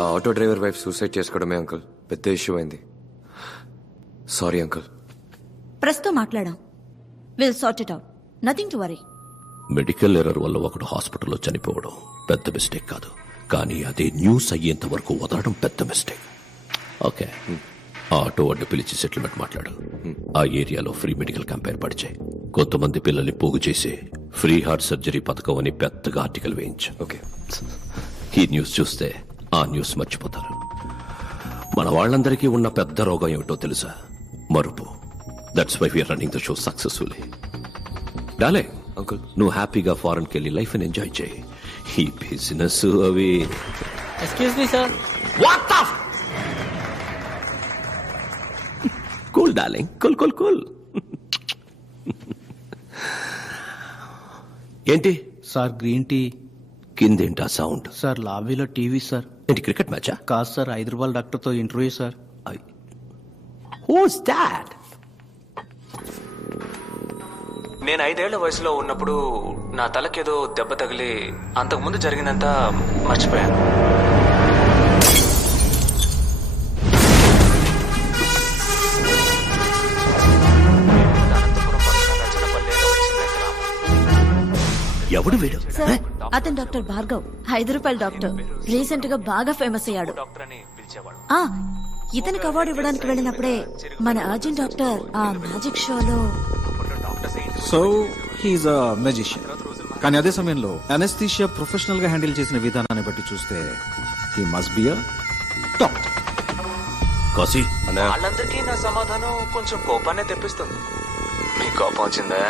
ఆ auto driver wife suicide చేసుకోవడమే uncle పెద్ద ఇష్యూ అయింది. Sorry uncle. ప్రెస్తో మాట్లాడాం. Will sort it out. Nothing to worry. Medical error వల్ల ఒకడు హాస్పిటల్లో చనిపోవడం పెద్ద మిస్టేక్ కాదు, కానీ అదే న్యూస్ అయ్యేంత వరకు వదలడం పెద్ద మిస్టేక్. ఓకే, ఆ ఆటో అడ్డు పిలిచి సెటిల్మెంట్ మాట్లాడు. ఆ ఏరియాలో ఫ్రీ మెడికల్ క్యాంప్ ఏర్పాటు చేయి. కొంతమంది పిల్లల్ని పోగు చేసి ఫ్రీ హార్ట్ సర్జరీ పథకం అని పెద్దగా ఆర్టికల్ వేయించు. ఓకే. ఈ న్యూస్ చూస్తే ఆ న్యూస్ మర్చిపోతారు. మన వాళ్ళందరికీ ఉన్న పెద్ద రోగం ఏమిటో తెలుసా? మరుపు. That's why we are running the show successfully. డాలే అంకుల్, నువ్వు హ్యాపీగా ఫారెన్కి వెళ్ళి లైఫ్ ని ఎంజాయ్ చేయి. ఈ బిజినెస్ అవి. Excuse me sir. Cool darling, cool cool cool. ఏంటి సార్ గ్రీన్ టీ. కిందేంటా సౌండ్? సార్ లాబీలో టీవీ సార్. ఏంటి క్రికెట్ మ్యాచా? కాదు సార్, హైదరాబాద్ డాక్టర్తో ఇంటర్వ్యూ సార్. Who's that? నేను 5 ఏళ్ల వయసులో ఉన్నప్పుడు నా తలకేదో దెబ్బ తగిలి అంతకుముందు జరిగిందంతా మర్చిపోయాను. ఎవడు వీడు? సార్, అతను doctor Bhargav, Hyderabad doctor. Recent గా బాగా ఫేమస్ అయ్యాడు. డాక్టర్ అని పిలిచేవాడు. ఆ ఇతనికి అవార్డు ఇవ్వడానికి వెళ్ళినప్పుడే మన అర్జున్ డాక్టర్ ఆ మ్యాజిక్ షోలో. సో హీఈస్ అ మెజిషియన్. కానీ అదే సమయంలో అనస్థీషియా ప్రొఫెషనల్ గా హ్యాండిల్ చేసిన విధానాన్ని బట్టి చూస్తే he must be a top. Kashi, వాళ్ళందరికీ నా సమాధానం కొంచెం కోపాన్ని తెప్పిస్తుంది. మీ కోపం వచ్చిందా?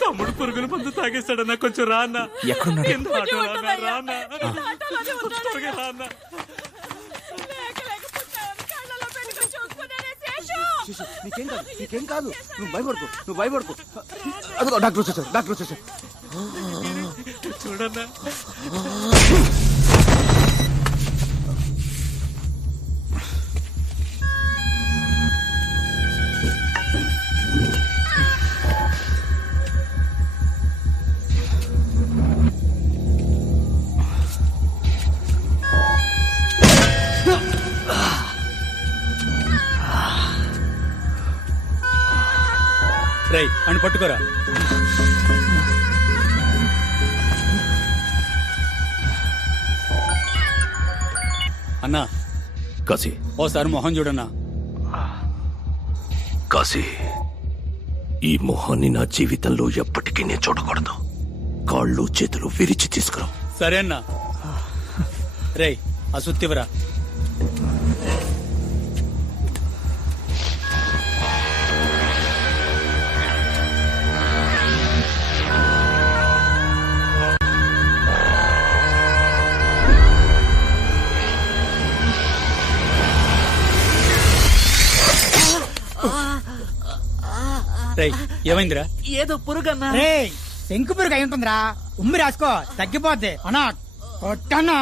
తమ్ముడు పురుగుల మందు తాగేస్తాడన్నా, కొంచెం రాన్నా. నీకేం కాదు, నువ్వు భయపడుకో. అదిగో డాక్టర్ వచ్చేసారు. చూడన్నా. రై అని పట్టుకోరా. అన్నా కాశీ, ఓసారి మొహం చూడన్నా. కాశీ, ఈ మొహాన్ని నా జీవితంలో ఎప్పటికీ నేను చూడకూడదు. కాళ్ళు చేతులు విరిచి తీసుకురా. సరే అన్నా. రై ఆ సుత్తివరా. ఏమైందిరా? ఏదో పురుగన్నా. పెంకు పురుగు అయి ఉంటుందిరా. ఉమ్మి రాసుకో, తగ్గిపోద్ది. అన్నా కొట్టన్నా.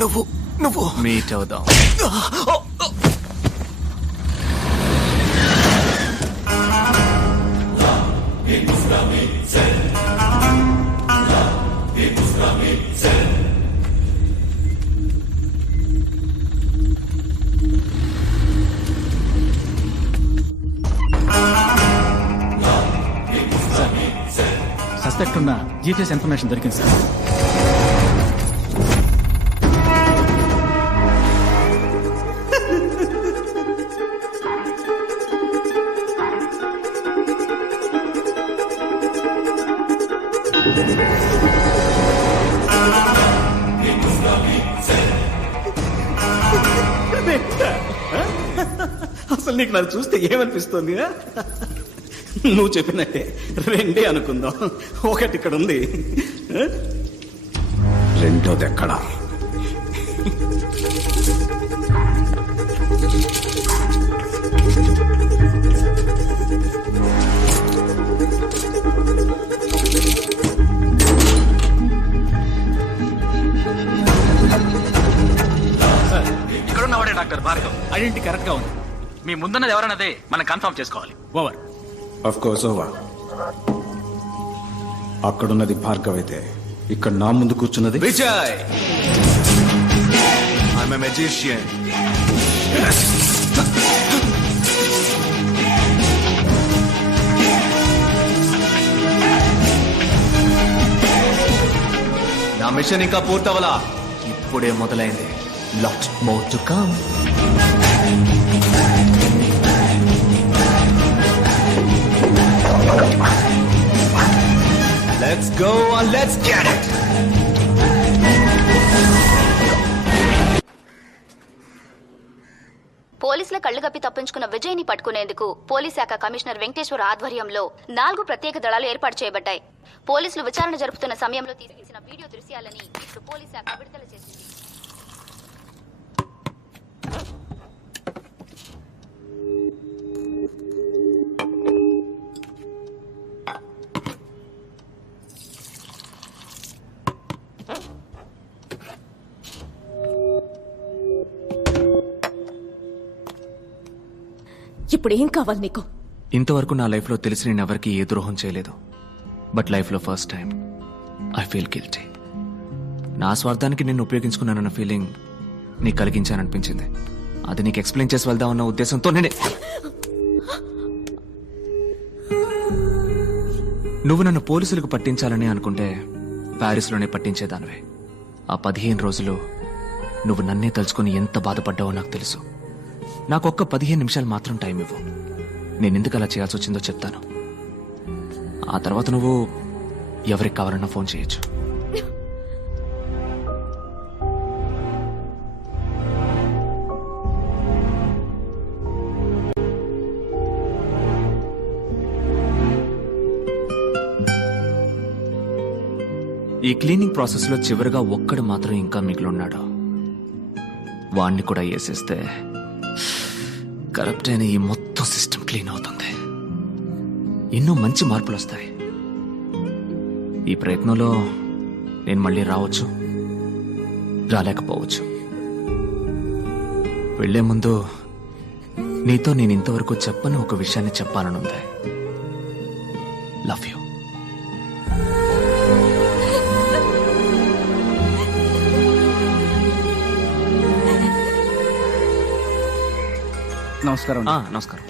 నువ్వు మీట్ అవుదాం. సస్పెక్ట్ ఉన్న జీపీఎస్ ఇన్ఫర్మేషన్ దొరికింది సార్. అసలు నీకు నన్ను చూస్తే ఏమనిపిస్తుంది? నువ్వు చెప్పినట్టే రెండే అనుకుందాం. ఒకటి ఇక్కడ ఉంది, రెండోది ఎక్కడ? ఇక్కడున్నవాడే డాక్టర్ భార్గవ్. ఐడెంటిటీ కరెక్ట్ గా ఉంది. మీ ముందున్నది ఎవరన్నదే మనం కన్ఫర్మ్ చేసుకోవాలి. ఓవర్. Of course over. అక్కడున్నది భార్గవ్ అయితే ఇక్కడ నా ముందు కూర్చున్నది విజయ్. I'm a magician. నా మిషన్ ఇంకా పూర్తవలా, ఇప్పుడే మొదలైంది. Lots more to come. Let's go and let's get it. పోలీసుల కళ్లు కప్పి తప్పించుకున్న విజయ్ ని పట్టుకునేందుకు పోలీస్ శాఖ కమిషనర్ వెంకటేశ్వర ఆధ్వర్యంలో 4 ప్రత్యేక దళాలు ఏర్పాటు చేయబడ్డాయి. పోలీసులు విచారణ జరుపుతున్న సమయంలో తీసిన వీడియో దృశ్యాలని ఇప్పుడు పోలీస్ శాఖ విడుదల చేసింది. ఇప్పుడు ఏం కావాలి నీకు? ఇంతవరకు నా లైఫ్ లో తెలిసి నేను ఎవరికి ఏ ద్రోహం చేయలేదు. బట్ లైఫ్ లో first time I feel guilty. నా స్వార్థానికి నిన్ను ఉపయోగించుకున్నానన్న ఫీలింగ్ నీకు కలిగించాననిపించింది. అది నీకు ఎక్స్ప్లెయిన్ చేసి వెళ్దామన్న ఉద్దేశంతో నువ్వు నన్ను పోలీసులకు పట్టించాలని అనుకుంటే ప్యారిస్ లోనే పట్టించేదానివే. ఆ 15 రోజులు నువ్వు నన్నే తలుచుకుని ఎంత బాధపడ్డావో నాకు తెలుసు. నాకొక్క 15 నిమిషాలు మాత్రం టైం ఇవ్వు. నేనెందుకు అలా చేయాల్సి వచ్చిందో చెప్తాను. ఆ తర్వాత నువ్వు ఎవరికి కావాలన్నా ఫోన్ చేయొచ్చు. ఈ క్లీనింగ్ ప్రాసెస్ లో చివరిగా ఒక్కడు మాత్రం ఇంకా మిగిలిన్నాడు. వాణ్ణి కూడా వేసేస్తే కరప్ట్ అయిన ఈ మొత్తం సిస్టమ్ క్లీన్ అవుతుంది. ఎన్నో మంచి మార్పులు వస్తాయి. ఈ ప్రయత్నంలో నేను మళ్ళీ రావచ్చు, రాలేకపోవచ్చు. వెళ్లే ముందు నీతో నేను ఇంతవరకు చెప్పని ఒక విషయాన్ని చెప్పాలనుంది. Love you. నమస్కారం. నమస్కారం.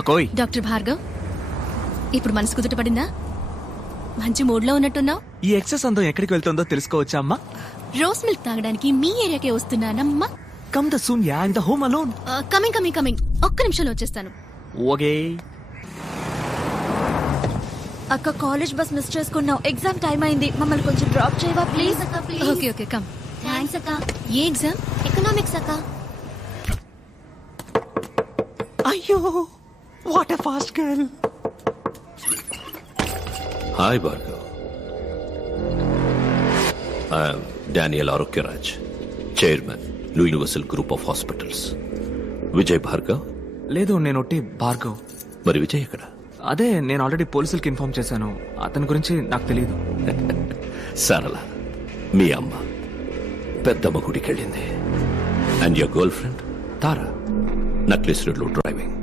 అకోయ్. డాక్టర్ భార్గవ్, ఇప్పుడు మనసు కుదుటపడిందా? మంచి మూడ్ లో ఉన్నట్టున్నావు. ఈ ఎక్సెస్ అందం ఎక్కడికి వెళ్తుందో తెలుసుకోవచ్చా అమ్మా? రోజ్ మిల్క్ తాగడానికి మీ ఏరియాకే వస్తున్నానమ్మా. Come the soon ya in the home alone. Coming coming coming. ఒక్క నిమిషంలో వచ్చేస్తాను. ఓకే. అక్క, కాలేజ్ బస్ మిస్ చేసుకున్నావు. ఎగ్జామ్ టైం అయింది. మమ్మల్ని కొంచెం డ్రాప్ చేయవా please? Okay okay come. Thanks అక్క. ఏ ఎగ్జామ్? ఎకనామిక్స్ అక్క. అయ్యో, what a fast girl. Hi Bhargav. I'm Daniel Arogyaraj, chairman universal group of hospitals. Vijay Bhargav? లేదు, నేను ఒట్టి భార్గవ్. మరి విజయ్ ఎక్కడ? అదే, నేను ఆల్రెడీ పోలీసులకి ఇన్ఫార్మ్ చేశాను. అతని గురించి నాకు తెలియదు. సరళ మీ అమ్మ. పెద్దమ్మ గుడికి వెళ్ళింది. And your girl friend Tara necklace రోడ్లో driving.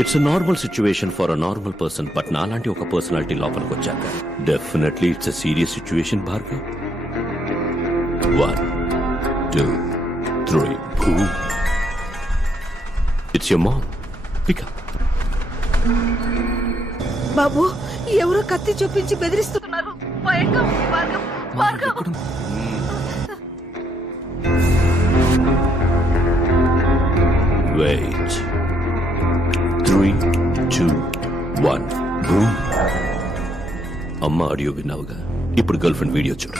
It's a normal situation for a normal person, but నాలాంటి ఒక పర్సనాలిటీ లోపలికి వచ్చాక definitely it's a serious situation Bhargav. 1 2 3 boom. It's your mom. Pick up. బాబు ఎవరో కత్తి చూపించి బెదిరిస్తున్నారు. భయంగా ఉంది భార్గవ్. భార్గవ్ Wait. 3 2 1 boom. అమ్మ ఆడియో విన్నావుగా, ఇప్పుడు గర్ల్ ఫ్రెండ్ వీడియో చూడు.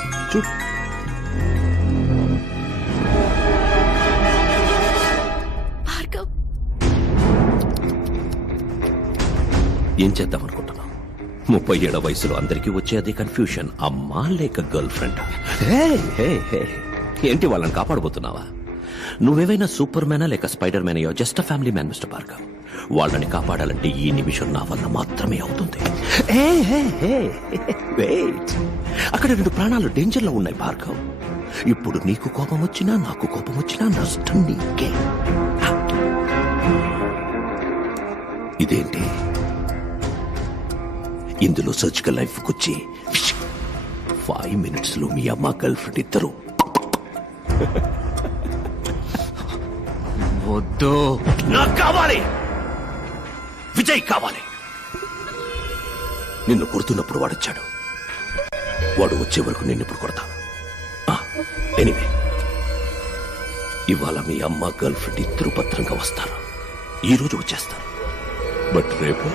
భార్గవ్ ఏం చేద్దాం అనుకుంటున్నావు? 37 వయసులో అందరికీ వచ్చే అదే కన్ఫ్యూషన్, అమ్మా లేక గర్ల్ ఫ్రెండ్. ఏంటి వాళ్ళని కాపాడబోతున్నావా? నువ్వేవైనా సూపర్ మ్యానా లేక స్పైడర్ మ్యాన్ అయ్యో? Just a family man mister Bhargav. వాళ్ళని కాపాడాలంటే ఈ నిమిషం నా వల్ల మాత్రమే అవుతుంది. వెయిట్, అక్కడ 2 ప్రాణాలు డేంజర్ లో ఉన్నాయి భార్గవ్. ఇప్పుడు నీకు కోపం వచ్చినా నాకు కోపం వచ్చినా నష్టం నీకే. ఇదేంటి? ఇందులో సర్జికల్ లైఫ్ వచ్చి 5 minutes లో మీ అమ్మ గర్ల్ ఫ్రెండ్ ఇద్దరు. వద్దు, నాకు కావాలి, విజయ్ కావాలి. నిన్ను కొడుతున్నప్పుడు వాడొచ్చాడు, వాడు వచ్చే వరకు నిన్ను ఇప్పుడు కొడతా. ఎనీవే, ఇవాళ మీ అమ్మ గర్ల్ ఫ్రెండ్ ఇద్దరు భద్రంగా వస్తారు. ఈ రోజు వచ్చేస్తారు, బట్ రేపు